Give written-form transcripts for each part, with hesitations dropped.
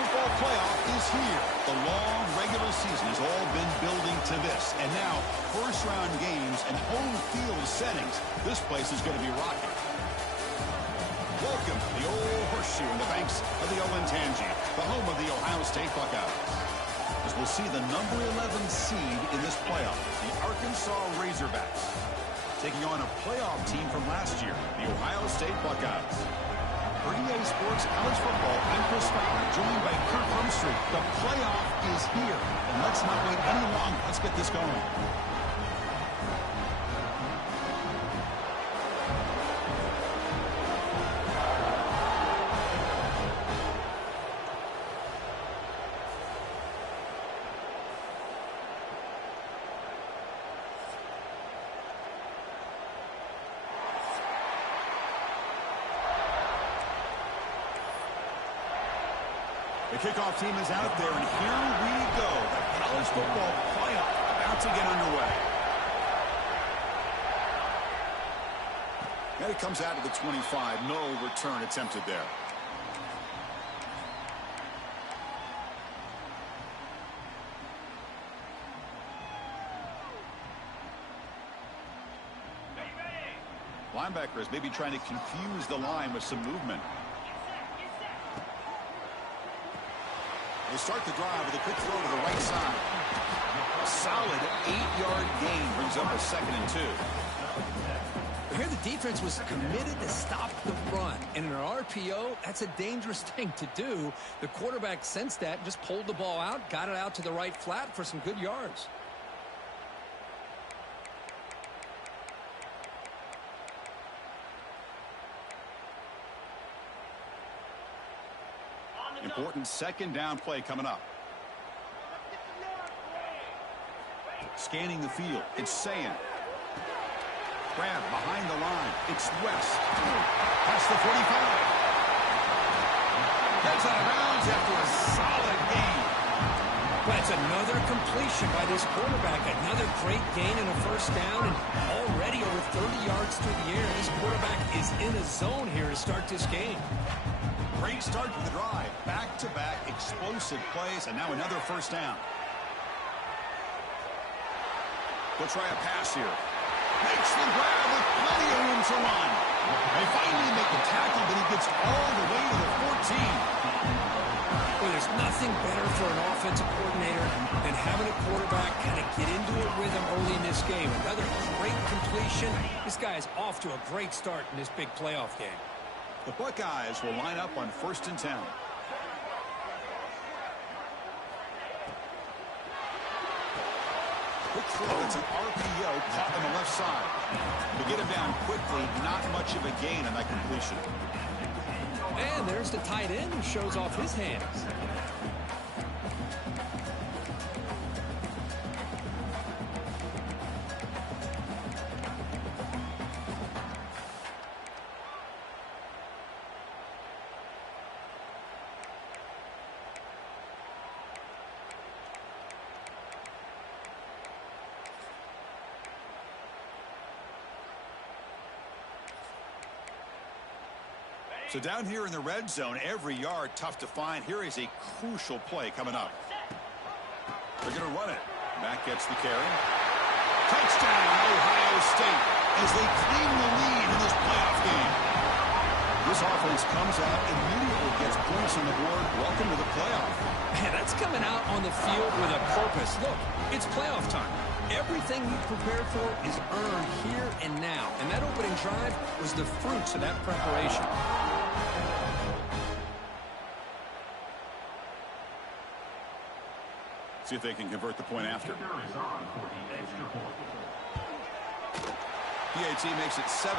football playoff is here. The long regular season has all been building to this. And now, first-round games and home field settings. This place is going to be rocking. Welcome to the old horseshoe in the banks of the Ncaa, the home of the Ohio State Buckeyes. As we'll see the number 11 seed in this playoff, the Arkansas Razorbacks, taking on a playoff team from last year, the Ohio State Buckeyes. For EA Sports College Football, I'm Chris Fowler, joined by Kirk Humstreet. The playoff is here, and let's not wait any longer. Let's get this going. The kickoff team is out there, and here we go. The college football playoff about to get underway. And it comes out to the 25. No return attempted there. Linebackers maybe trying to confuse the line with some movement. They start the drive with a quick throw to the right side. A solid 8-yard gain brings up a 2nd and 2. Here the defense was committed to stop the run. And in an RPO, that's a dangerous thing to do. The quarterback sensed that, just pulled the ball out, got it out to the right flat for some good yards. Important 2nd down play coming up. Scanning the field. It's Ncaa. Grab behind the line. It's West. Past the 45. Heads out of bounds after a solid gain. That's another completion by this quarterback. Another great gain in a 1st down, and already over 30 yards through the air. This quarterback is in a zone here to start this game. Great start to the drive. Back-to-back explosive plays, and now another 1st down. We'll try a pass here. Makes the grab with plenty of room to run. They finally make the tackle, but he gets all the way to the 14. Well, there's nothing better for an offensive coordinator than having a quarterback kind of get into a rhythm early in this game. Another great completion. This guy is off to a great start in this big playoff game. The Buckeyes will line up on 1st and 10. Quick throw. It's an RPO caught on the left side. To get him down quickly, not much of a gain on that completion. And there's the tight end who shows off his hands. So down here in the red zone, every yard tough to find. Here is a crucial play coming up. They're going to run it. Mack gets the carry. Touchdown, Ohio State, as they claim the lead in this playoff game. This offense comes out, immediately gets points on the board. Welcome to the playoff. Man, that's coming out on the field with a purpose. Look, it's playoff time. Everything you prepared for is earned here and now. And that opening drive was the fruits of that preparation. See if they can convert the point after. PAT makes it 7-0.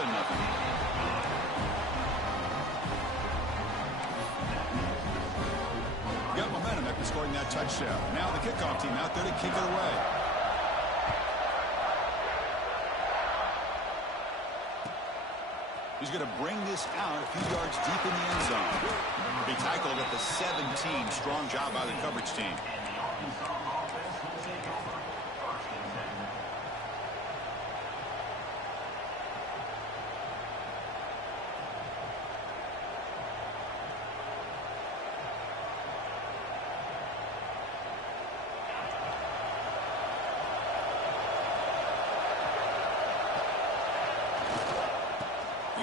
Got momentum after scoring that touchdown. Now the kickoff team out there to kick it away. He's going to bring this out a few yards deep in the end zone. He tackled at the 17. Strong job by the coverage team.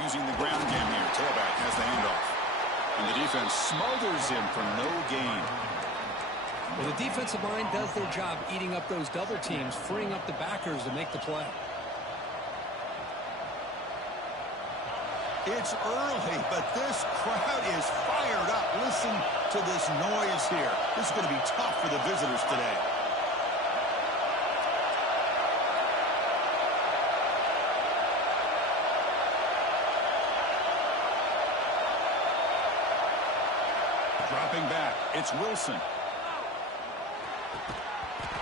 using the ground game here. Tailback has the handoff. And the defense smothers him for no gain. Well, the defensive line does their job eating up those double teams, freeing up the backers to make the play. It's early, but this crowd is fired up. Listen to this noise here. This is going to be tough for the visitors today. Dropping back, it's Wilson.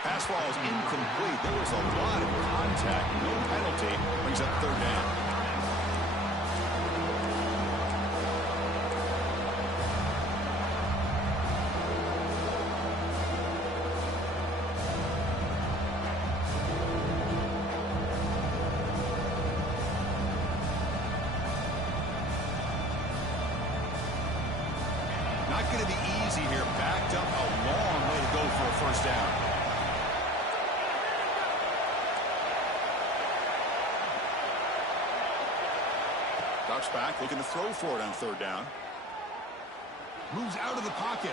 Pass ball is incomplete. There was a lot of contact. No penalty. Brings up third down. Not going to be easy here. Backed up a long way to go for a first down. Ducks back, looking to throw for it on third down. Moves out of the pocket.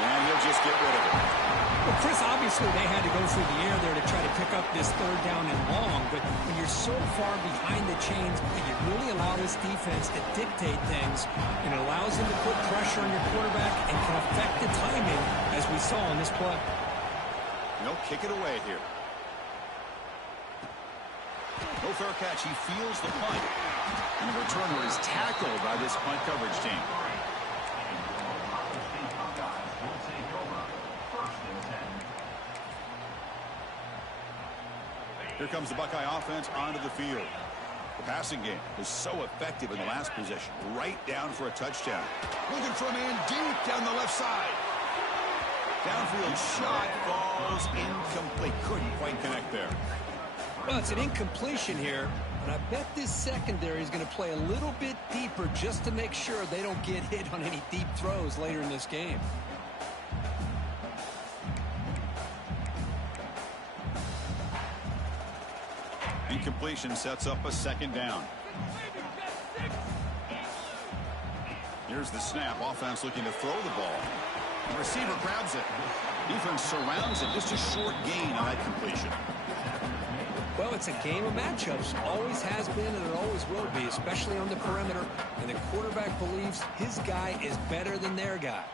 And he'll just get rid of it. Well, Chris, obviously they had to go through the air there to try to pick up this third down and long, but when you're so far behind the chains, you really allow this defense to dictate things, and it allows them to put pressure on your quarterback and can affect the timing, as we saw in this play. They'll kick it away here. No fair catch. He feels the punt. And the returner is tackled by this punt coverage team. Here comes the Buckeye offense onto the field. The passing game was so effective in the last possession. Right down for a touchdown. Looking for a man deep down the left side. Downfield shot falls incomplete. Couldn't quite connect there. Well, it's an incompletion here, and I bet this secondary is going to play a little bit deeper just to make sure they don't get hit on any deep throws later in this game. Incompletion sets up a second down. Here's the snap. Offense looking to throw the ball. The receiver grabs it. Defense surrounds it. Just a short gain on that completion. Well, it's a game of matchups. Always has been and it always will be, especially on the perimeter. And the quarterback believes his guy is better than their guy.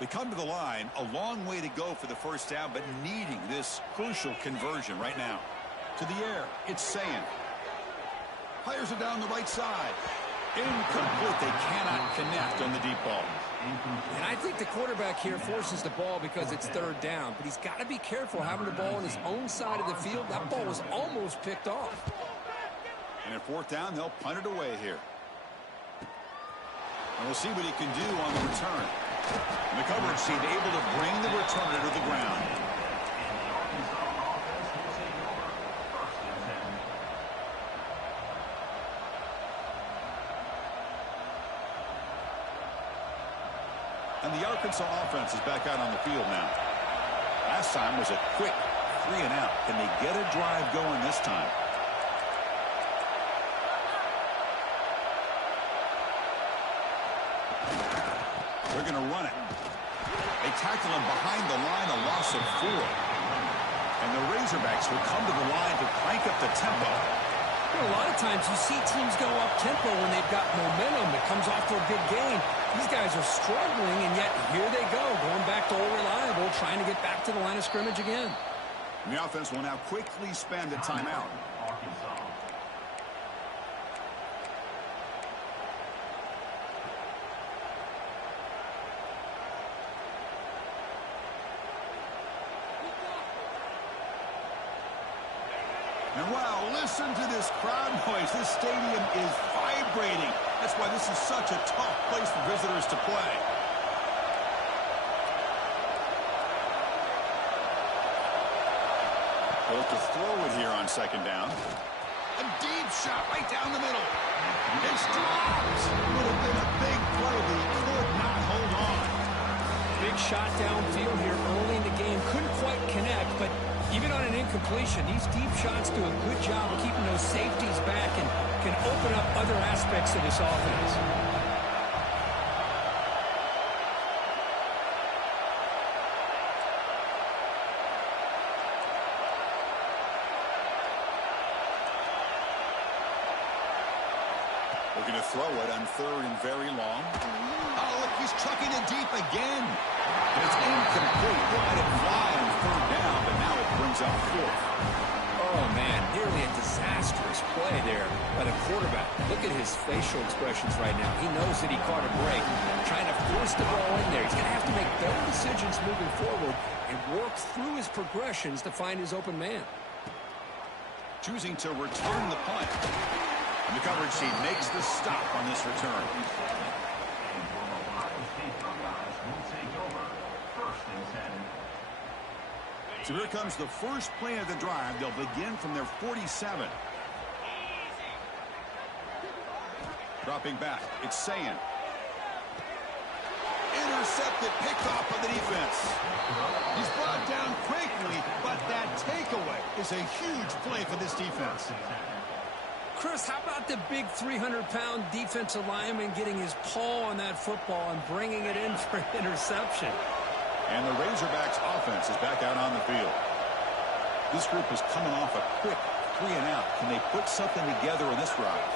They come to the line, a long way to go for the first down, but needing this crucial conversion right now. To the air, it's Ncaa. Fires it down the right side. Incomplete. They cannot connect on the deep ball. And I think the quarterback here forces the ball because it's third down, but he's got to be careful having the ball on his own side of the field. That ball was almost picked off. And at fourth down, they'll punt it away here. And we'll see what he can do on the return. And the coverage team able to bring the returner to the ground. And the Arkansas offense is back out on the field now. Last time was a quick 3-and-out. Can they get a drive going this time? They're going to run it. They tackle him behind the line, a loss of 4. And the Razorbacks will come to the line to crank up the tempo. You know, a lot of times you see teams go up-tempo when they've got momentum that comes off to a big gain. These guys are struggling, and yet here they go, going back to old reliable, trying to get back to the line of scrimmage again. And the offense will now quickly spend a timeout. And wow, listen to this crowd noise. This stadium is vibrating. That's why this is such a tough place for visitors to play. Well, to throw it here on second down. A deep shot right down the middle. It's dropped. Would have been a big play, but he could not hold on. Big shot downfield here early in the game. Couldn't quite connect, but even on an incompletion, these deep shots do a good job of keeping those safeties back and can open up other aspects of this offense. Looking to throw it on 3rd and very long. Oh, look, he's chucking it deep again. And it's incomplete. He'll let it fly on 3rd down, but now it brings up 4th. Oh, man, nearly a disastrous play there by the quarterback. Look at his facial expressions right now. He knows that he caught a break, trying to force the ball in there. He's going to have to make better decisions moving forward and work through his progressions to find his open man. Choosing to return the punt. And the coverage team makes the stop on this return. So here comes the first play of the drive. They'll begin from their 47. Dropping back, it's Ncaa. Intercepted, picked off by the defense. He's brought down quickly, but that takeaway is a huge play for this defense. Chris, how about the big 300-pound defensive lineman getting his paw on that football and bringing it in for an interception? And the Razorbacks offense is back out on the field. This group is coming off a quick 3-and-out. Can they put something together in this drive?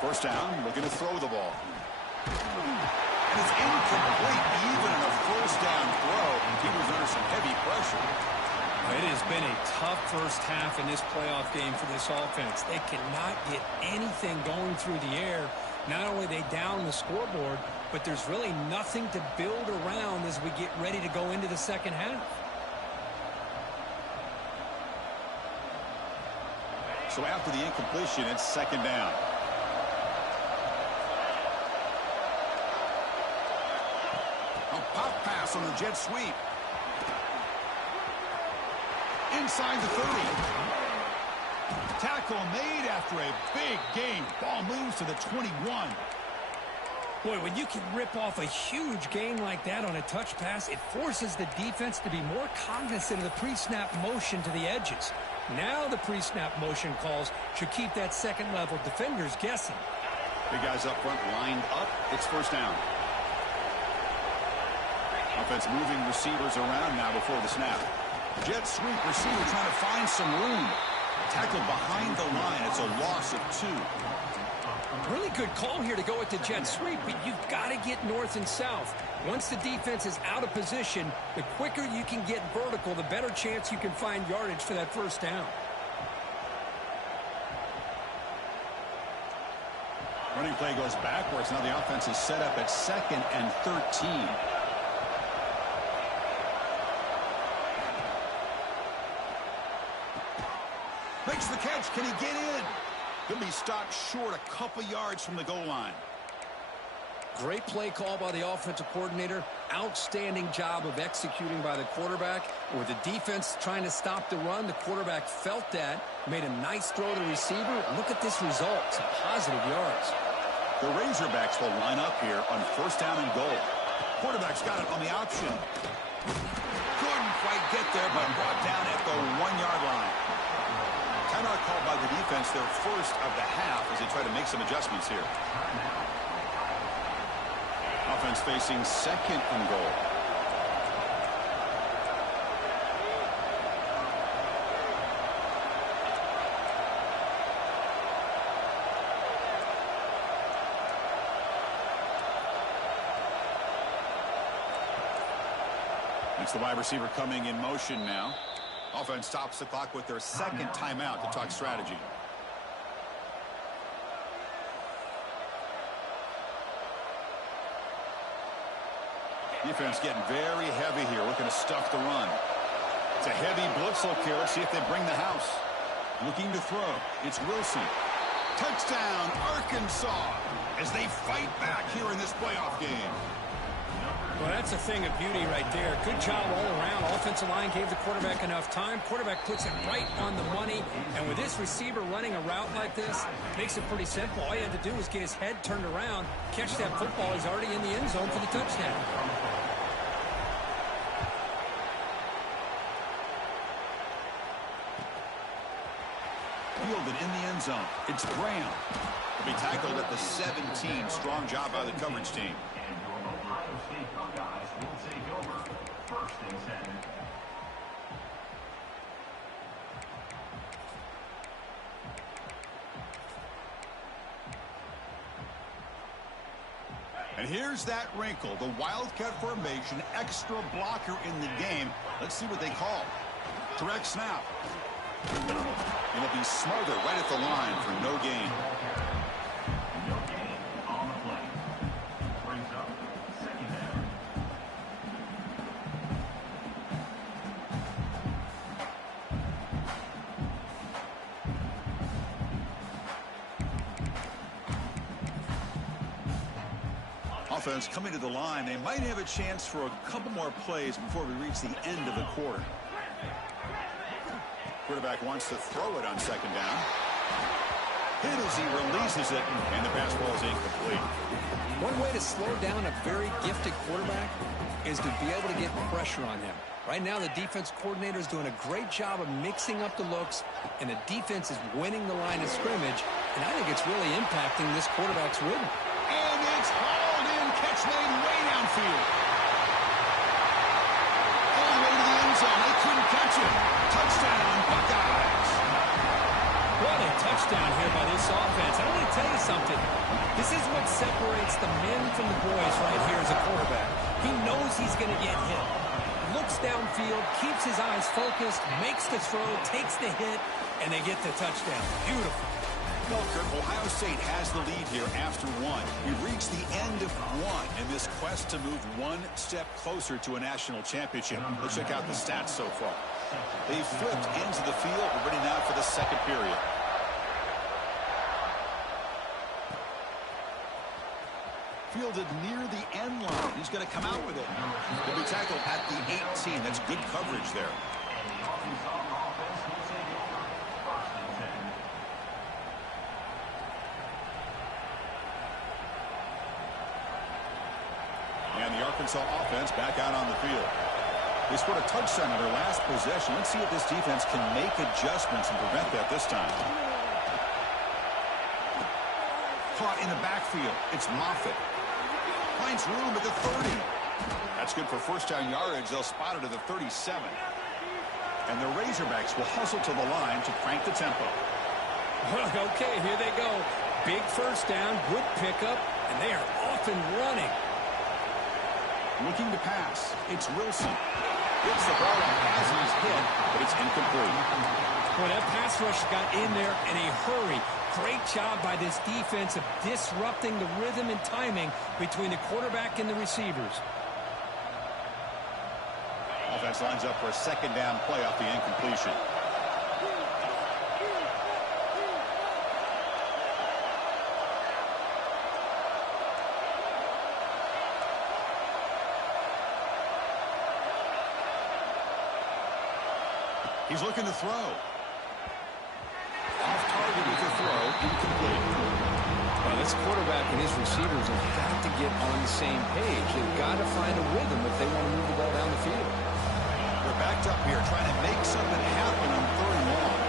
First down, looking to throw the ball. And it's incomplete. Even in a first down throw, he was under some heavy pressure. It has been a tough first half in this playoff game for this offense. They cannot get anything going through the air. Not only they down the scoreboard, but there's really nothing to build around as we get ready to go into the second half. So after the incompletion, it's 2nd down. A pop pass on the jet sweep. Inside the 30. Tackle made after a big gain. Ball moves to the 21. Boy, when you can rip off a huge gain like that on a touch pass, it forces the defense to be more cognizant of the pre-snap motion to the edges. Now the pre-snap motion calls should keep that second-level defenders guessing. Big guys up front lined up. It's first down. Offense moving receivers around now before the snap. Jet sweep receiver trying to find some room. Tackled behind the line. It's a loss of 2. Really good call here to go with the jet sweep, but you've got to get north and south. Once the defense is out of position, the quicker you can get vertical, the better chance you can find yardage for that first down. Running play goes backwards. Now the offense is set up at 2nd and 13. Makes the catch. Can he get in? He'll be stopped short a couple yards from the goal line. Great play call by the offensive coordinator. Outstanding job of executing by the quarterback. With the defense trying to stop the run, the quarterback felt that, made a nice throw to the receiver. Look at this result. Some positive yards. The Razorbacks will line up here on first down and goal. Quarterback's got it on the option. Couldn't quite get there, but brought down at the 1-yard line. Timeout called by the defense, their first of the half, as they try to make some adjustments here. Offense facing 2nd and goal. It's the wide receiver coming in motion now. Offense stops the clock with their 2nd timeout to talk strategy. Defense getting very heavy here, looking to stuff the run. It's a heavy blitz look here. Let's see if they bring the house. Looking to throw. It's Wilson. Touchdown, Arkansas, as they fight back here in this playoff game. Well, that's a thing of beauty right there. Good job all around. Offensive line gave the quarterback enough time. Quarterback puts it right on the money. And with this receiver running a route like this, makes it pretty simple. All you had to do was get his head turned around, catch that football. He's already in the end zone for the touchdown. Fielded in the end zone. It's Graham. He'll be tackled at the 17. Strong job by the coverage team. And here's that wrinkle, the wildcat formation, extra blocker in the game. Let's see what they call. Direct snap. And it'll be smothered right at the line for no gain. No gain on the play. Brings up second down. Offense coming to the line. They might have a chance for a couple more plays before we reach the end of the quarter. Quarterback wants to throw it on second down. Hit as he releases it, and the pass ball is incomplete. One way to slow down a very gifted quarterback is to be able to get pressure on him. Right now, the defense coordinator is doing a great job of mixing up the looks, and the defense is winning the line of scrimmage, and I think it's really impacting this quarterback's rhythm. And it's hauled in, catch made way downfield. All the way to the end zone. They couldn't catch him. Touchdown, Buckeyes. What a touchdown here by this offense. I want to tell you something. This is what separates the men from the boys right here as a quarterback. He knows he's going to get hit. Looks downfield, keeps his eyes focused, makes the throw, takes the hit, and they get the touchdown. Beautiful. Well, Kirk, Ohio State has the lead here after one. We've reached the end of one in this quest to move one step closer to a national championship. Let's check out the stats so far. They flipped into the field. We're ready now for the second period. Fielded near the end line. He's going to come out with it. He'll be tackled at the 18. That's good coverage there. And the Arkansas offense back out on the field. They scored a touchdown on their last possession. Let's see if this defense can make adjustments and prevent that this time. Caught in the backfield. It's Moffitt. Finds room at the 30. That's good for first down yardage. They'll spot it at the 37. And the Razorbacks will hustle to the line to crank the tempo. Okay, here they go. Big first down, good pickup, and they are off and running. Looking to pass. It's Wilson. Gets the ball up as he's hit, but it's incomplete. Boy, that pass rush got in there in a hurry. Great job by this defense of disrupting the rhythm and timing between the quarterback and the receivers. Offense lines up for a second down play off the incompletion. He's looking to throw. Off target with the throw, incomplete. Well, this quarterback and his receivers have got to get on the same page. They've got to find a rhythm if they want to move the ball down the field. They're backed up here trying to make something happen on third and long.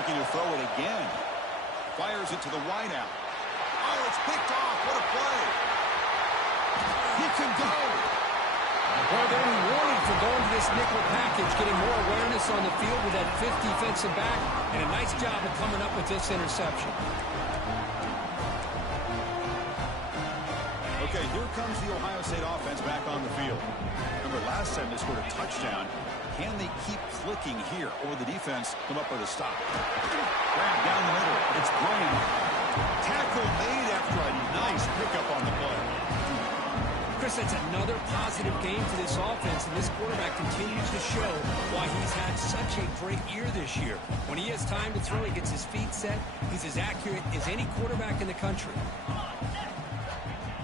Looking to throw it again. Fires it to the wideout. Oh, it's picked off. What a play. He can go. Well, they're rewarded for going to this nickel package, getting more awareness on the field with that fifth defensive back, and a nice job of coming up with this interception. Okay, here comes the Ohio State offense back on the field. Remember, last time they scored a touchdown. Can they keep clicking here, or will the defense come up with a stop? Grab down the middle. It's Graham. Tackle made after a nice pickup on the play. Chris, that's another positive game for this offense, and this quarterback continues to show why he's had such a great year this year. When he has time to throw, he gets his feet set. He's as accurate as any quarterback in the country.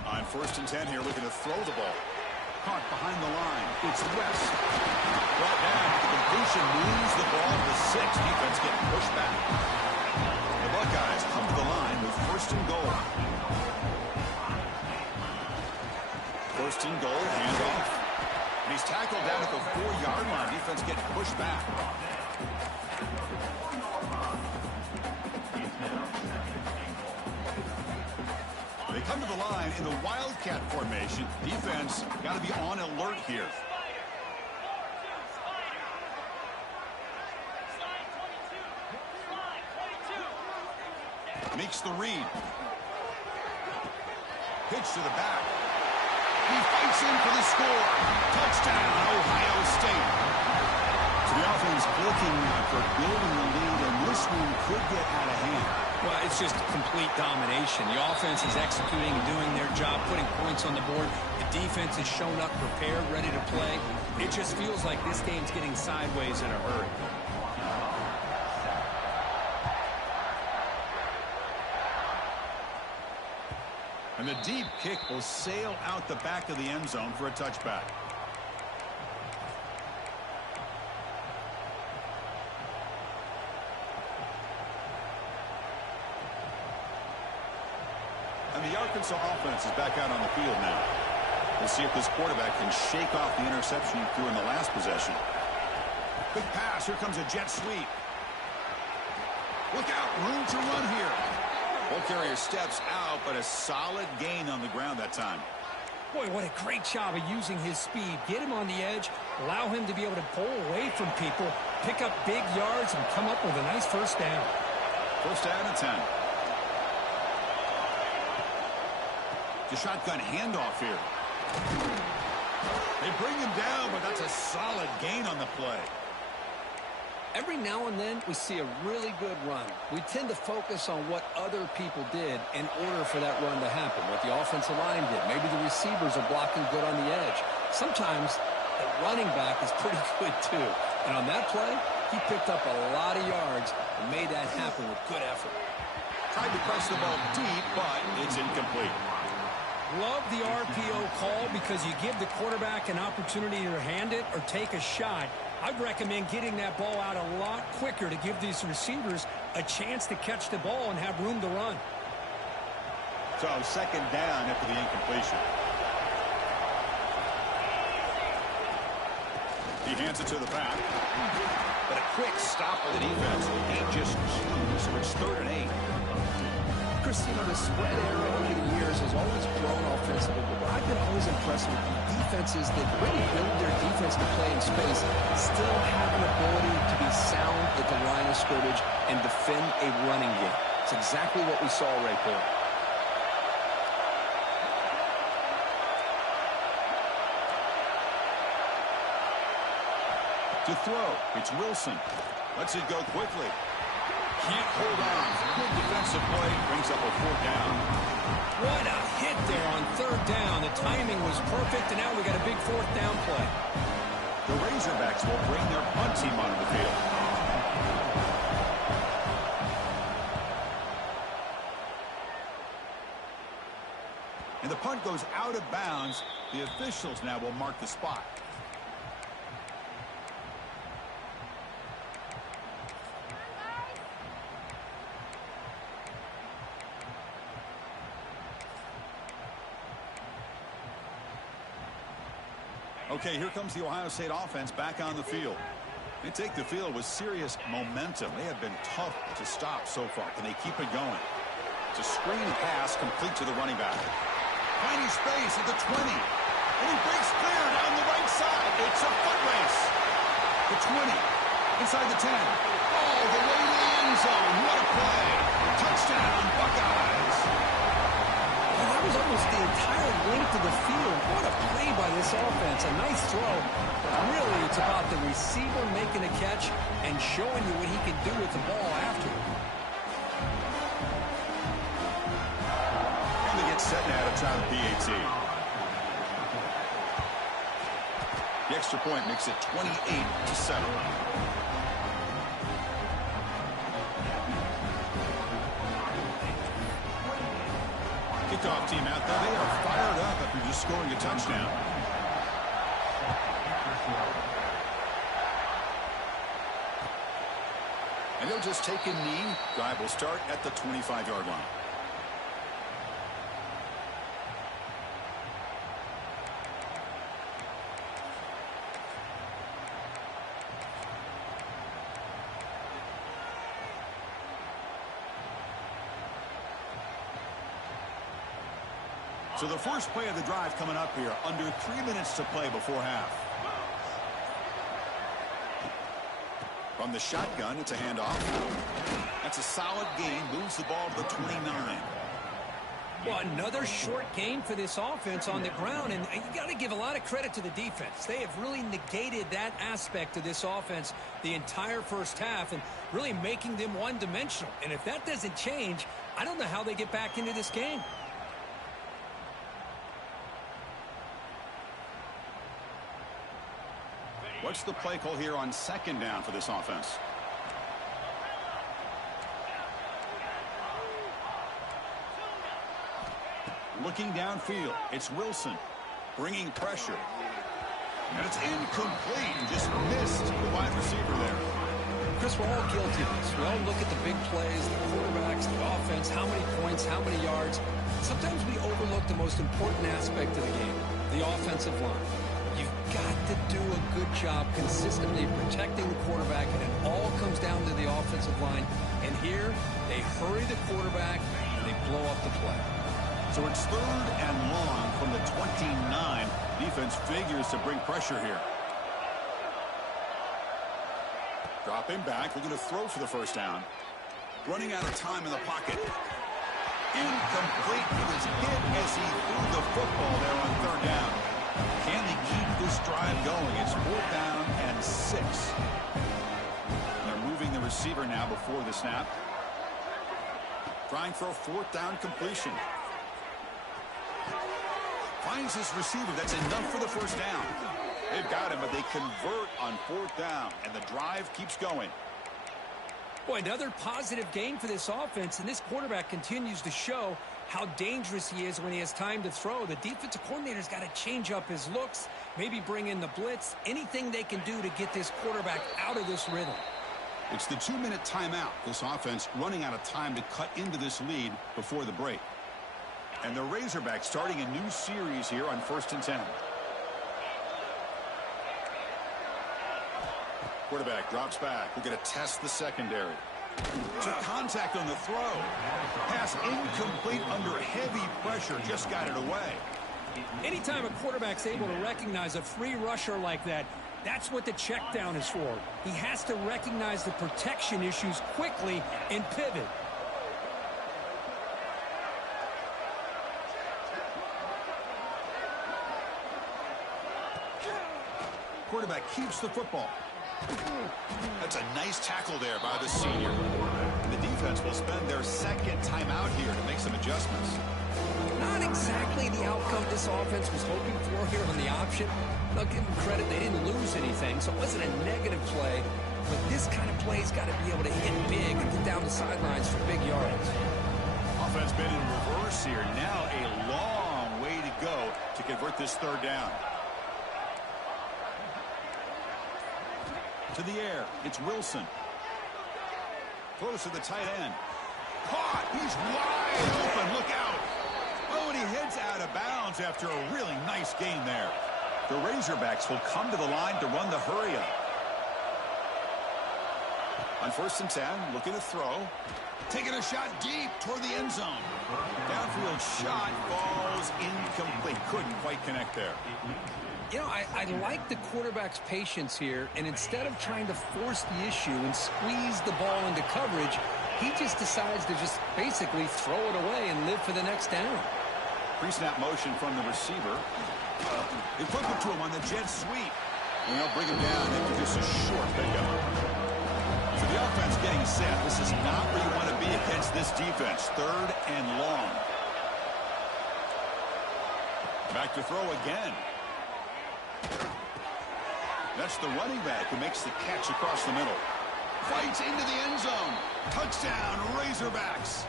On 1st and 10 here, looking to throw the ball. Caught behind the line. It's West. Brought down. The completion moves the ball to the 6. Defense getting pushed back. The Buckeyes come to the line with 1st and goal. 1st and goal, handoff. And he's tackled down at the 4-yard line. Defense getting pushed back. They come to the line in the Wildcat formation. Defense got to be on alert here. Makes the read. Pitch to the back. He fights in for the score. Touchdown, Ohio State. So the offense looking for building the lead, and this one could get out of hand. Well, it's just complete domination. The offense is executing and doing their job, putting points on the board. The defense has shown up prepared, ready to play. It just feels like this game's getting sideways in a hurry. And the deep kick will sail out the back of the end zone for a touchback. And the Arkansas offense is back out on the field now. We'll see if this quarterback can shake off the interception he threw in the last possession. Quick pass. Here comes a jet sweep. Look out. Room to run here. Ball carrier steps out, but a solid gain on the ground that time. Boy, what a great job of using his speed. Get him on the edge, allow him to be able to pull away from people, pick up big yards, and come up with a nice 1st down. 1st down and 10. The shotgun handoff here. They bring him down, but that's a solid gain on the play. Every now and then, we see a really good run. We tend to focus on what other people did in order for that run to happen, what the offensive line did. Maybe the receivers are blocking good on the edge. Sometimes the running back is pretty good, too. And on that play, he picked up a lot of yards and made that happen with good effort. Tried to press the ball deep, but it's incomplete. Love the RPO call because you give the quarterback an opportunity to hand it or take a shot. I'd recommend getting that ball out a lot quicker to give these receivers a chance to catch the ball and have room to run. So 2nd down after the incompletion. He hands it to the back. But a quick stop by the defense. Game just so it's 3rd and 8. Chris, you know, the spread era over the years has always grown offensively, but I've been always impressed with the defenses that really build their defense to play in space, still have an ability to be sound at the line of scrimmage and defend a running game. It's exactly what we saw right there. To throw, it's Wilson. Lets it go quickly. Can't hold on. Good defensive play. Brings up a 4th down. What a hit there on 3rd down. The timing was perfect, and now we got a big 4th down play. The Razorbacks will bring their punt team onto the field. And the punt goes out of bounds. The officials now will mark the spot. Okay, here comes the Ohio State offense back on the field. They take the field with serious momentum. They have been tough to stop so far. Can they keep it going? It's a screen pass complete to the running back. Finding space at the 20. And he breaks clear down the right side. It's a foot race. The 20. Inside the 10. All the way to the end zone. What a play. Touchdown, Buckeyes. Well, that was almost the entire length of the field. What a play by this offense. A nice throw. But really, it's about the receiver making a catch and showing you what he can do with the ball after. And they get set now to try the PAT. extra point makes it 28-7. Kickoff team out there. They are fired up after just scoring a touchdown. And they'll just take a knee. Drive will start at the 25-yard line. So the first play of the drive coming up here, under 3 minutes to play before half. From the shotgun, it's a handoff. That's a solid gain, moves the ball to the 29. Well, another short gain for this offense on the ground, and you got to give a lot of credit to the defense. They have really negated that aspect of this offense the entire first half and really making them one-dimensional. And if that doesn't change, I don't know how they get back into this game. What's the play call here on second down for this offense? Looking downfield, it's Wilson bringing pressure. And it's incomplete. Just missed the wide receiver there. Chris, we're all guilty of this. We all look at the big plays, the quarterbacks, the offense, how many points, how many yards. Sometimes we overlook the most important aspect of the game, the offensive line. You've got to do a good job consistently protecting the quarterback, and it all comes down to the offensive line. And here, they hurry the quarterback, and they blow up the play. So it's 3rd and long from the 29. Defense figures to bring pressure here. Dropping back, looking to throw for the first down. Running out of time in the pocket. Incomplete. He was hit as he threw the football there on 3rd down. Can they keep this drive going? It's 4th down and 6. They're moving the receiver now before the snap. Trying for a 4th down completion. Finds his receiver. That's enough for the first down. They've got him, but they convert on 4th down, and the drive keeps going. Boy, another positive game for this offense, and this quarterback continues to show how dangerous he is when he has time to throw. The defensive coordinator's got to change up his looks, maybe bring in the blitz, anything they can do to get this quarterback out of this rhythm. It's the 2-minute timeout. This offense running out of time to cut into this lead before the break. And the Razorbacks starting a new series here on 1st and 10. Quarterback drops back. We're going to test the secondary. Took contact on the throw. Pass incomplete under heavy pressure. Just got it away. Anytime a quarterback's able to recognize a free rusher like that, that's what the check down is for. He has to recognize the protection issues quickly and pivot. Quarterback keeps the football. That's a nice tackle there by the senior. The defense will spend their 2nd timeout here to make some adjustments. Not exactly the outcome this offense was hoping for here on the option. I'll give them credit, they didn't lose anything, so it wasn't a negative play. But this kind of play's got to be able to hit big and get down the sidelines for big yards. Offense been in reverse here. Now a long way to go to convert this 3rd down. To the air, it's Wilson. Close to the tight end. Caught, he's wide open, look out. Oh, and he heads out of bounds after a really nice gain there. The Razorbacks will come to the line to run the hurry up. On 1st and 10, looking to throw. Taking a shot deep toward the end zone. Downfield shot falls incomplete. Couldn't quite connect there. You know, I like the quarterback's patience here, and instead of trying to force the issue and squeeze the ball into coverage, he just decides to just basically throw it away and live for the next down. Pre-snap motion from the receiver. They flip it to him on the jet sweep. And they'll bring him down after just a short pickup. So the offense getting set. This is not where you want to be against this defense. 3rd and long. Back to throw again. That's the running back who makes the catch across the middle. Fights into the end zone. Touchdown, Razorbacks.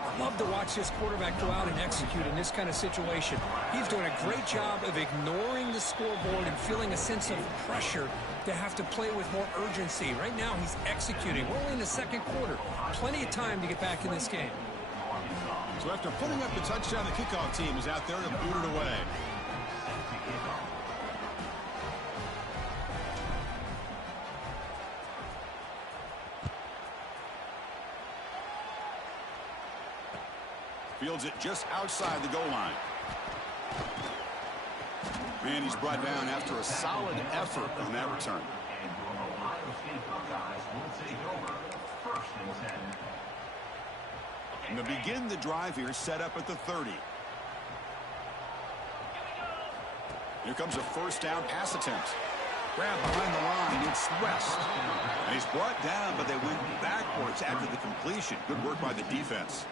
I love to watch this quarterback go out and execute in this kind of situation. He's doing a great job of ignoring the scoreboard and feeling a sense of pressure to have to play with more urgency. Right now, he's executing. We're only in the second quarter. Plenty of time to get back in this game. So after putting up the touchdown, the kickoff team is out there to boot it away. Fields it just outside the goal line. Man, he's brought down after a solid effort on that return. And to begin the drive here, set up at the 30. Here comes a first down pass attempt. Grab behind the line, it's West. And he's brought down, but they went backwards after the completion. Good work by the defense.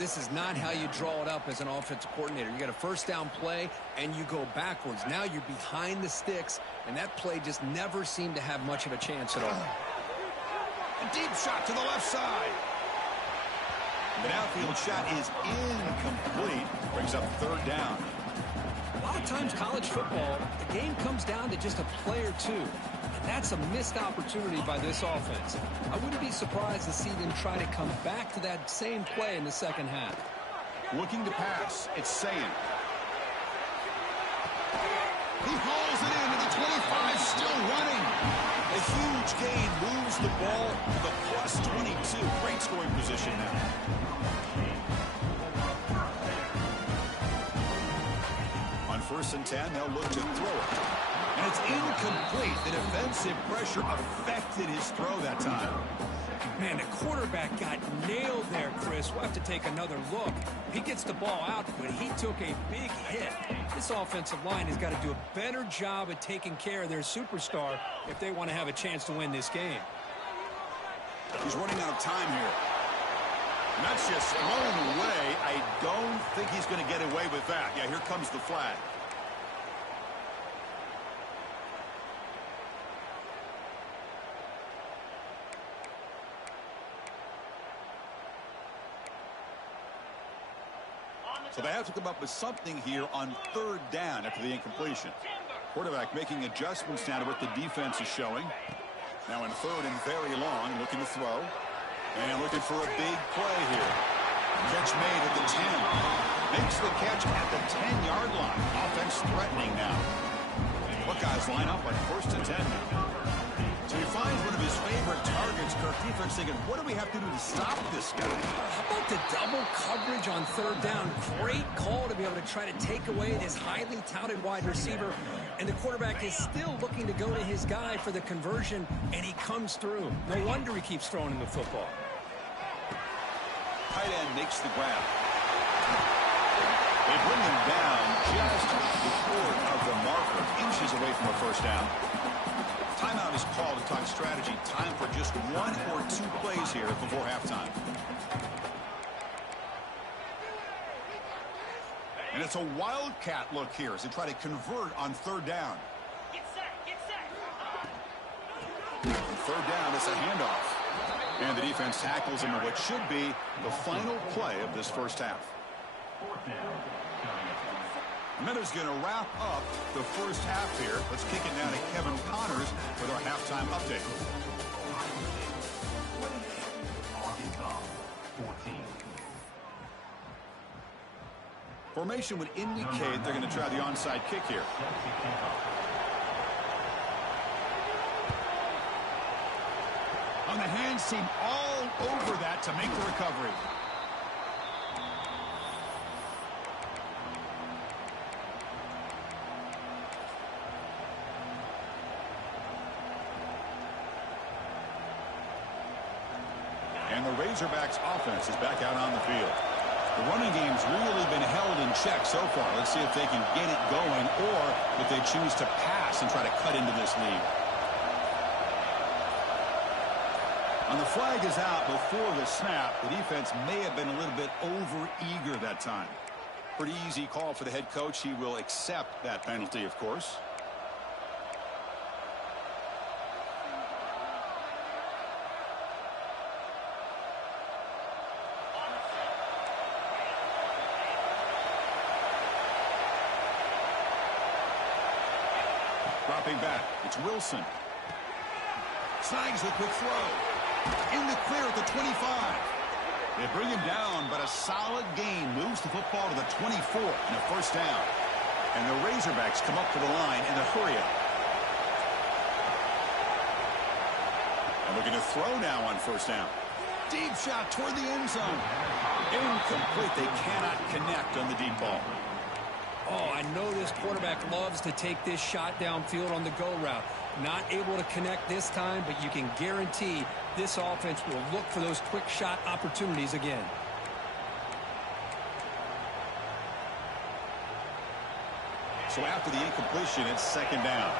This is not how you draw it up as an offensive coordinator. You got a first down play, and you go backwards. Now you're behind the sticks, and that play just never seemed to have much of a chance at all. A deep shot to the left side. The outfield shot is incomplete. Brings up third down. A lot of times college football, the game comes down to just a play or two. And that's a missed opportunity by this offense. I wouldn't be surprised to see them try to come back to that same play in the second half. Looking to pass, it's Ncaa. He hauls it in, and the 25 still running. A huge gain moves the ball to the plus 22. Great scoring position now. On 1st and 10, they'll look to throw it. And it's incomplete. The defensive pressure affected his throw that time. Man, the quarterback got nailed there, Chris. We'll have to take another look. He gets the ball out, but he took a big hit. This offensive line has got to do a better job at taking care of their superstar if they want to have a chance to win this game. He's running out of time here. And that's just thrown away. I don't think he's going to get away with that. Yeah, here comes the flag. So they have to come up with something here on third down after the incompletion. Quarterback making adjustments now to what the defense is showing. Now in third and very long, looking to throw. And looking for a big play here. Catch made at the 10. Makes the catch at the 10-yard line. Offense threatening now. Buckeyes line up on 1st and 10 now. So he finds one of his favorite targets. Kirk defense thinking, what do we have to do to stop this guy? How about the double coverage on third down? Great call to be able to try to take away this highly touted wide receiver. And the quarterback is still looking to go to his guy for the conversion, and he comes through. No wonder he keeps throwing him the football. Tight end makes the grab. They bring him down just short of the marker, inches away from a first down. Timeout is called to talk strategy. Time for just 1 or 2 plays here before halftime. And it's a wildcat look here as they try to convert on third down. Get set. Third down is a handoff. And the defense tackles him in what should be the final play of this first half. Minutes going to wrap up the first half here. Let's kick it down to Kevin Connors with our halftime update. Formation would indicate they're going to try the onside kick here. On the hands team all over that to make the recovery. And the Razorbacks offense is back out on the field. The running game's really been held in check so far. Let's see if they can get it going or if they choose to pass and try to cut into this lead. And the flag is out before the snap. The defense may have been a little bit over-eager that time. Pretty easy call for the head coach. He will accept that penalty, of course. Stepping back, it's Wilson. Snags the quick throw. In the clear at the 25. They bring him down, but a solid gain moves the football to the 24 and a first down. And the Razorbacks come up to the line in a hurry-up. And looking to throw now on first down. Deep shot toward the end zone. Incomplete. They cannot connect on the deep ball. Oh, I know this quarterback loves to take this shot downfield on the go route. Not able to connect this time, but you can guarantee this offense will look for those quick shot opportunities again. So after the incompletion, it's second down.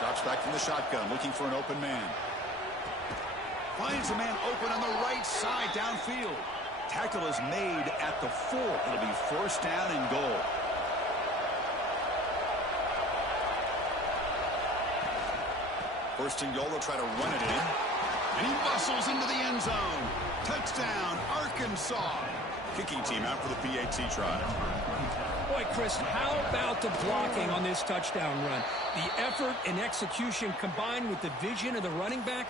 Drops back from the shotgun, looking for an open man. Finds a man open on the right side downfield. Tackle is made at the 4. It'll be first down and goal. First and goal, they'll try to run it in. And he bustles into the end zone. Touchdown, Arkansas. Kicking team out for the PAT try. Boy, Chris, how about the blocking on this touchdown run? The effort and execution combined with the vision of the running back,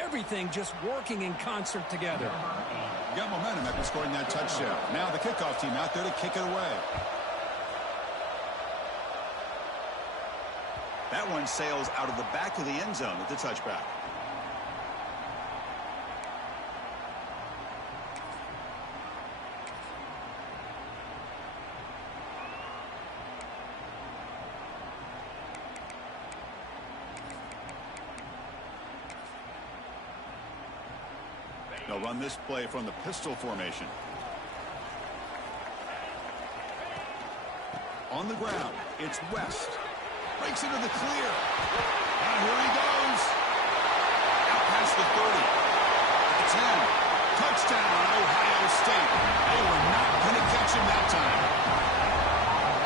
everything just working in concert together. Got momentum after scoring that touchdown. Now the kickoff team out there to kick it away. That one sails out of the back of the end zone with the touchback. They'll run this play from the pistol formation. On the ground, it's West. Breaks into the clear. And here he goes. Out past the 30. The 10. Touchdown, Ohio State. They were not going to catch him that time.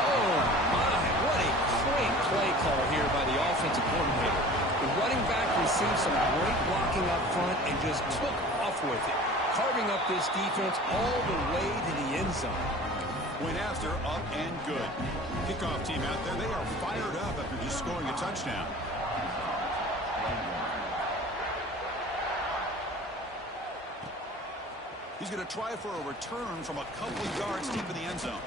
Oh, my. What a great play call here by the offensive coordinator. The running back received some great blocking up front and just took off with it, carving up this defense all the way to the end zone. Went after, up and good. Kickoff team out there, they are fired up after just scoring a touchdown. He's going to try for a return from a couple of yards deep in the end zone.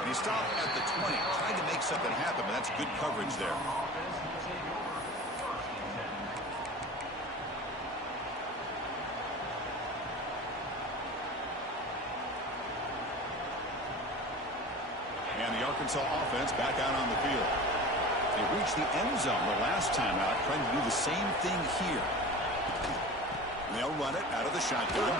And he stopped at the 20, trying to make something happen, but that's good coverage there. And the Arkansas offense back out on the field. They reached the end zone the last time out, trying to do the same thing here. And they'll run it out of the shotgun.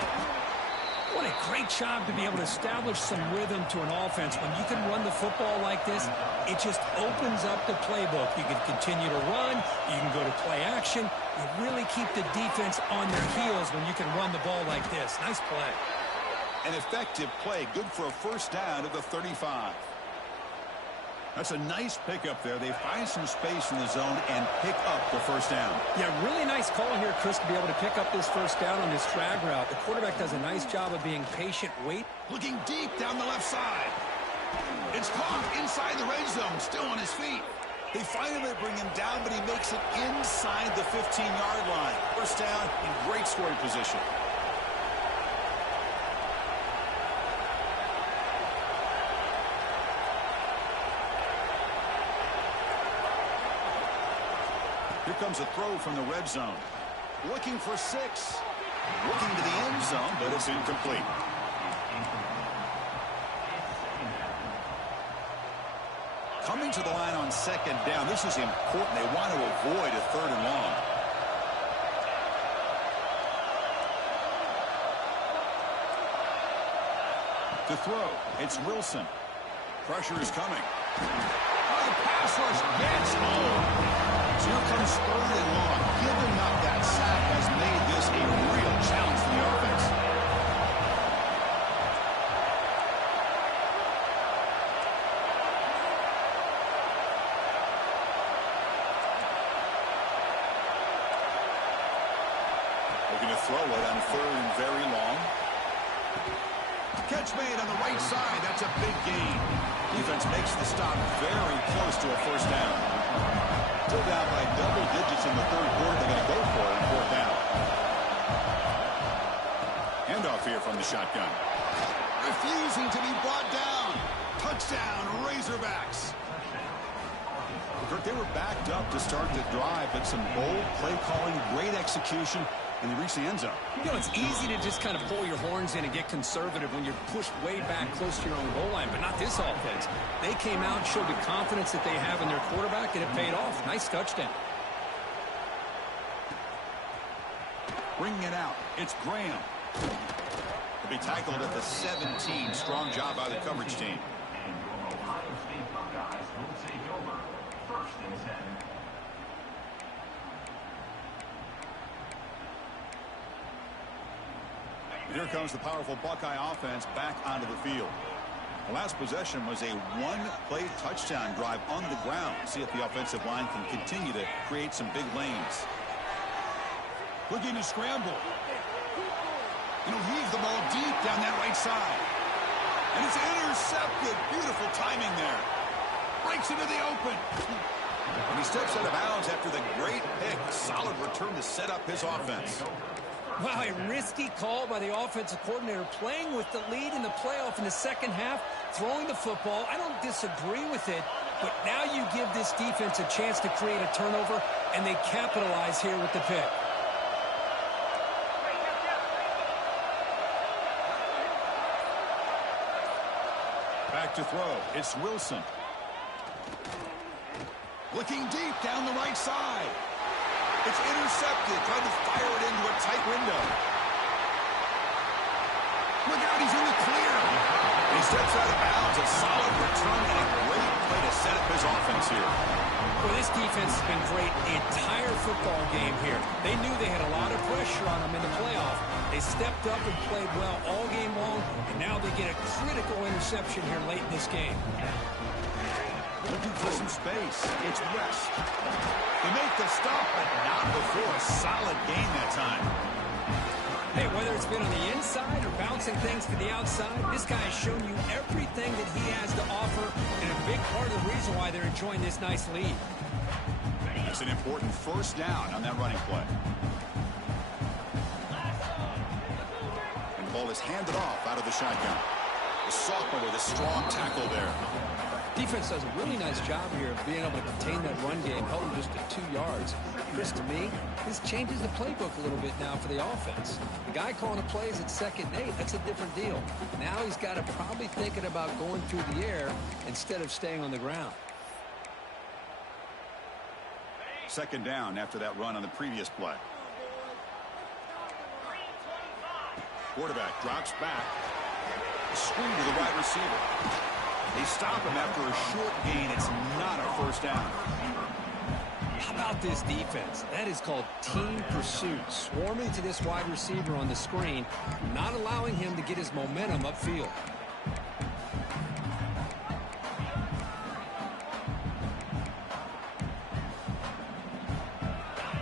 What a great job to be able to establish some rhythm to an offense. When you can run the football like this, it just opens up the playbook. You can continue to run. You can go to play action. You really keep the defense on their heels when you can run the ball like this. Nice play. An effective play, good for a first down at the 35. That's a nice pickup there. They find some space in the zone and pick up the first down. Yeah, really nice call here, Chris, to be able to pick up this first down on this drag route. The quarterback does a nice job of being patient. Wait. Looking deep down the left side. It's caught inside the red zone, still on his feet. They finally bring him down, but he makes it inside the 15-yard line. First down in great scoring position. Here comes a throw from the red zone. Looking for 6. Looking to the end zone, but it's incomplete. Coming to the line on second down. This is important. They want to avoid a third and long. To throw, it's Wilson. Pressure is coming. Oh, the pass rush gets home. So here comes third and long. Giving up that sack has made this a real challenge for the offense. Looking to throw it on 3rd and very long. Catch made on the right side. That's a big gain. Defense makes the stop very close to a first down. Still down by double digits in the 3rd quarter. They're going to go for it on 4th down. Handoff here from the shotgun. Refusing to be brought down. Touchdown, Razorbacks. Kirk, they were backed up to start the drive, but some bold play calling, great execution, and they reached the end zone. You know, it's easy to just kind of pull your horns in and get conservative when you're pushed way back close to your own goal line, but not this offense. They came out, showed the confidence that they have in their quarterback, and it paid off. Nice touchdown. Bringing it out, it's Graham. To be tackled at the 17. Strong job by the coverage team. And your Ohio State Buckeyes will take over 1st and 10. Here comes the powerful Buckeye offense back onto the field. The last possession was a one-play touchdown drive on the ground. See if the offensive line can continue to create some big lanes. Looking to scramble. And he'll heave the ball deep down that right side. And it's intercepted. Beautiful timing there. Breaks into the open. And he steps out of bounds after the great pick. Solid return to set up his offense. Wow, a risky call by the offensive coordinator, playing with the lead in the playoff in the 2nd half, throwing the football. I don't disagree with it, but now you give this defense a chance to create a turnover, and they capitalize here with the pick. Back to throw. It's Wilson. Looking deep down the right side. It's intercepted. Tried to fire it into a tight window. Look out, he's in the clear. He steps out of bounds. A solid return and a great play to set up his offense here. Well, this defense has been great the entire football game here. They knew they had a lot of pressure on them in the playoff. They stepped up and played well all game long, and now they get a critical interception here late in this game. Looking for some space. It's West. They make the stop, but not before a solid gain that time. Hey, whether it's been on the inside or bouncing things to the outside, this guy has shown you everything that he has to offer, and a big part of the reason why they're enjoying this nice lead. It's an important first down on that running play. And the ball is handed off out of the shotgun. The sophomore with a strong tackle there. Defense does a really nice job here of being able to contain that run game, held him just at 2 yards. Chris, to me, this changes the playbook a little bit now for the offense. The guy calling the plays at 2nd and 8, that's a different deal. Now he's got to probably thinking about going through the air instead of staying on the ground. 2nd down after that run on the previous play. Quarterback drops back. Screen to the wide receiver. They stop him after a short gain. It's not a first down. How about this defense? That is called team pursuit. Swarming to this wide receiver on the screen, not allowing him to get his momentum upfield.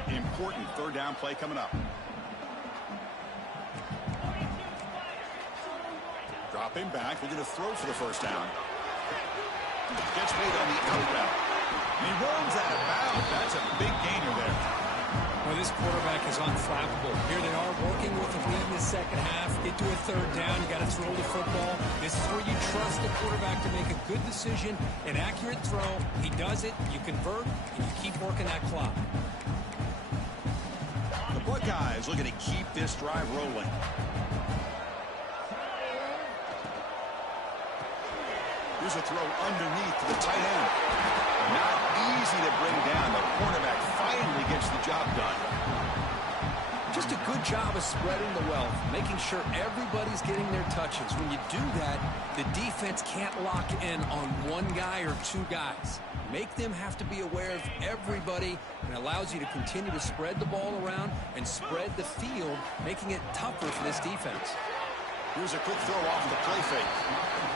Important 3rd down play coming up. Dropping back. They're going to throw for the first down. Gets made on the out route. And he runs out of bounds. That's a big gainer there. Well, this quarterback is unflappable. Here they are working with the lead in the 2nd half. Get to a 3rd down. You got to throw the football. This is where you trust the quarterback to make a good decision, an accurate throw. He does it. You convert, and you keep working that clock. The Buckeyes looking to keep this drive rolling. Here's a throw underneath to the tight end. Not easy to bring down. The cornerback finally gets the job done. Just a good job of spreading the wealth, making sure everybody's getting their touches. When you do that, the defense can't lock in on one guy or 2 guys. Make them have to be aware of everybody, and allows you to continue to spread the ball around and spread the field, making it tougher for this defense. Here's a quick throw off the play fake.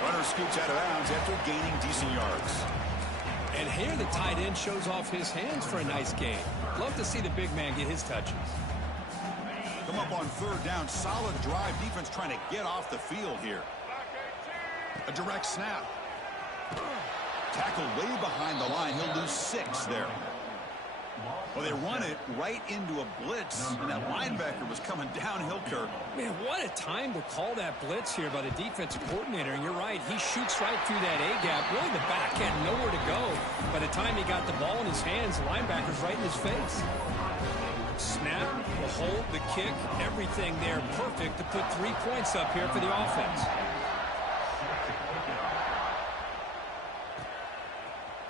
Runner scoots out of bounds after gaining decent yards. And here the tight end shows off his hands for a nice gain. Love to see the big man get his touches. Come up on third down. Solid drive. Defense trying to get off the field here. A direct snap. Tackled way behind the line. He'll lose 6 there. Well, they run it right into a blitz, and that linebacker was coming downhill, Kirk. Man, what a time to call that blitz here by the defensive coordinator. And you're right, he shoots right through that A-gap. Really, the back had nowhere to go. By the time he got the ball in his hands, the linebacker's right in his face. Snap, the hold, the kick, everything there perfect to put 3 points up here for the offense.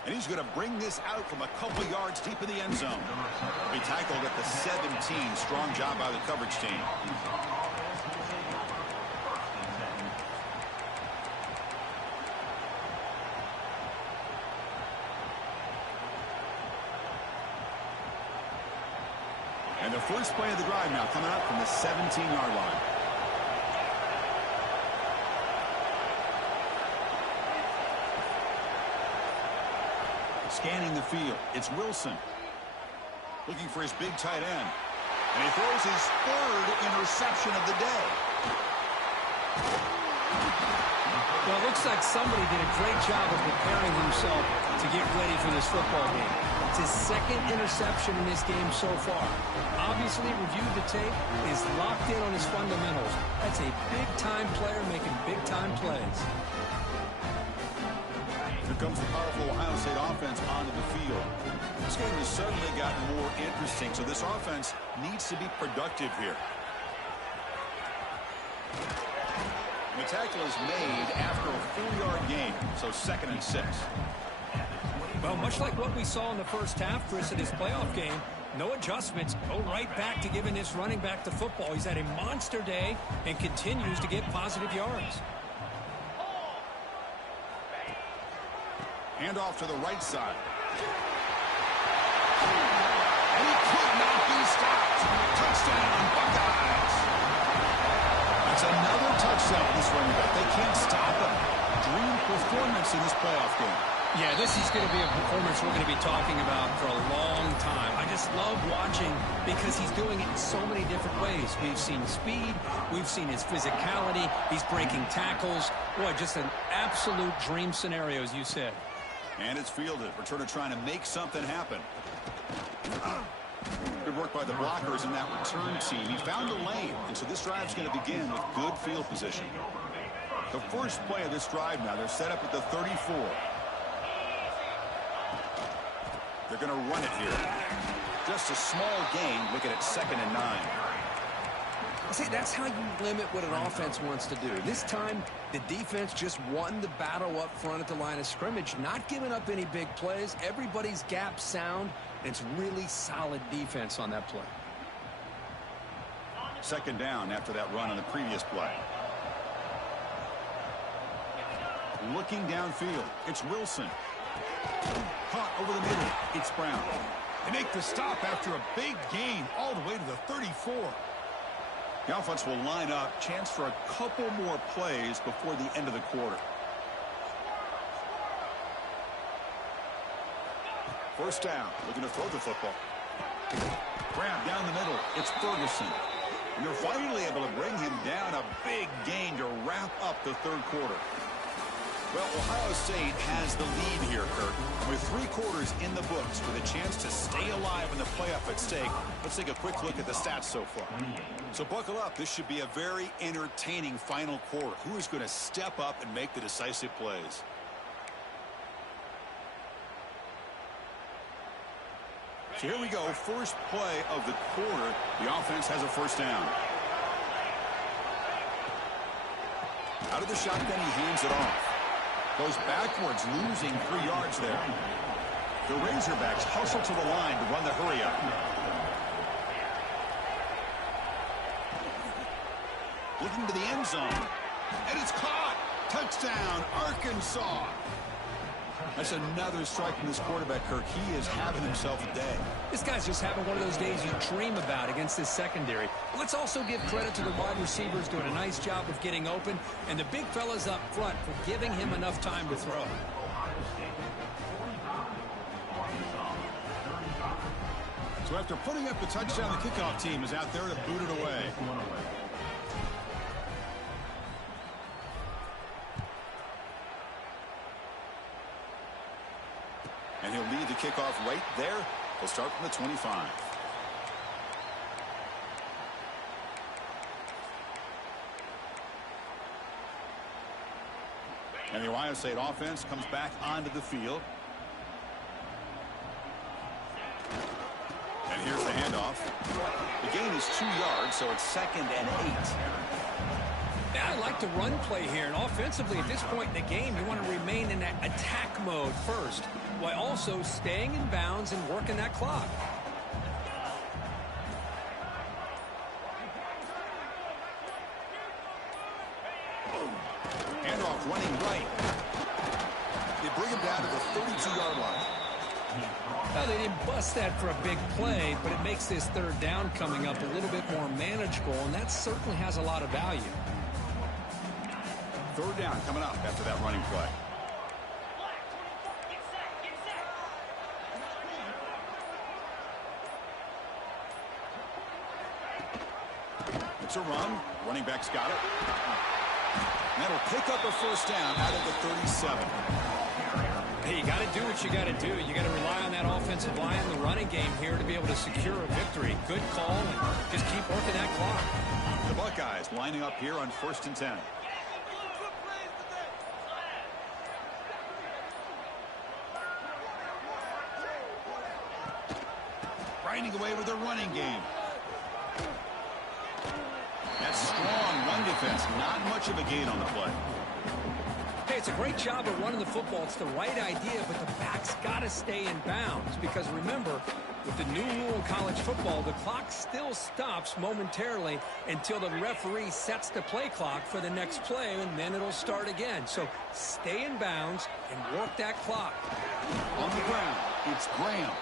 And he's going to bring this out from a couple yards deep in the end zone. He tackled at the 17. Strong job by the coverage team. And the first play of the drive now coming up from the 17-yard line. Scanning the field, it's Wilson. Looking for his big tight end. And he throws his 3rd interception of the day. Well, it looks like somebody did a great job of preparing himself to get ready for this football game. It's his 2nd interception in this game so far. Obviously, reviewed the tape, is locked in on his fundamentals. That's a big-time player making big-time plays. Here comes the powerful Ohio State offense onto the field. This game has suddenly gotten more interesting, so this offense needs to be productive here. The tackle is made after a 4-yard gain, so 2nd and 6. Well, much like what we saw in the first half, Chris, in his playoff game, no adjustments. Go right back to giving this running back the football. He's had a monster day and continues to get positive yards. Hand off to the right side. And he could not be stopped. Touchdown, Buckeyes. That's another touchdown for this running back. They can't stop him. Dream performance in this playoff game. Yeah, this is going to be a performance we're going to be talking about for a long time. I just love watching because he's doing it in so many different ways. We've seen speed. We've seen his physicality. He's breaking tackles. Boy, just an absolute dream scenario, as you said. And it's fielded. Returner trying to make something happen. Good work by the blockers in that return team. He found a lane, and so this drive's going to begin with good field position. The first play of this drive now, they're set up at the 34. They're going to run it here. Just a small gain, looking at 2nd and 9. See, that's how you limit what an offense wants to do. This time, the defense just won the battle up front at the line of scrimmage, not giving up any big plays. Everybody's gap sound, and it's really solid defense on that play. 2nd down after that run on the previous play. Looking downfield, it's Wilson. Caught over the middle, it's Brown. They make the stop after a big gain all the way to the 34. The offense will line up. Chance for a couple more plays before the end of the quarter. First down, looking to throw the football. Grab down the middle. It's Ferguson. And they're finally able to bring him down. A big gain to wrap up the 3rd quarter. Well, Ohio State has the lead here, Kirk. With 3 quarters in the books with a chance to stay alive in the playoff at stake, let's take a quick look at the stats so far. So buckle up. This should be a very entertaining final quarter. Who is going to step up and make the decisive plays? So here we go. First play of the quarter. The offense has a first down. Out of the shotgun, he hands it off. Goes backwards, losing 3 yards there. The Razorbacks hustle to the line to run the hurry up. Looking to the end zone. And it's caught. Touchdown, Arkansas. That's another strike from this quarterback, Kirk. He is having himself a day. This guy's just having one of those days you dream about against this secondary. Let's also give credit to the wide receivers doing a nice job of getting open, and the big fellas up front for giving him enough time to throw. So after putting up the touchdown, the kickoff team is out there to boot it away. One away. And he'll lead the kickoff right there. He'll start from the 25. And the Ohio State offense comes back onto the field. And here's the handoff. The gain is 2 yards, so it's 2nd and 8. Yeah, I like the run play here. And offensively, at this point in the game, you want to remain in that attack mode first, while also staying in bounds and working that clock. Handoff running right. They bring him down to the 32-yard line. Well, they didn't bust that for a big play, but it makes this 3rd down coming up a little bit more manageable, and that certainly has a lot of value. 3rd down coming up after that running play. Get set, get set. It's a run. Running back's got it. And that'll pick up a 1st down out of the 37. Hey, you got to do what you got to do. You got to rely on that offensive line in the running game here to be able to secure a victory. Good call, and just keep working that clock. The Buckeyes lining up here on 1st and 10. Grinding away with their running game. That's strong run defense. Not much of a gain on the play. Hey, it's a great job of running the football. It's the right idea, but the back's got to stay in bounds because remember, with the new rule in college football, the clock still stops momentarily until the referee sets the play clock for the next play, and then it'll start again. So stay in bounds and work that clock. On the ground, it's Graham.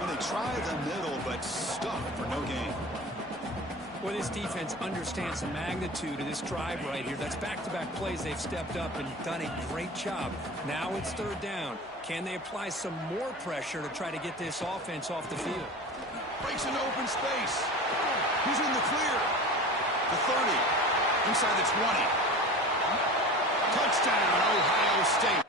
And they try the middle, but stuck for no gain. Well, this defense understands the magnitude of this drive right here. That's back-to-back plays. They've stepped up and done a great job. Now it's 3rd down. Can they apply some more pressure to try to get this offense off the field? Breaks into open space. He's in the clear. The 30. Inside the 20. Touchdown, Ohio State.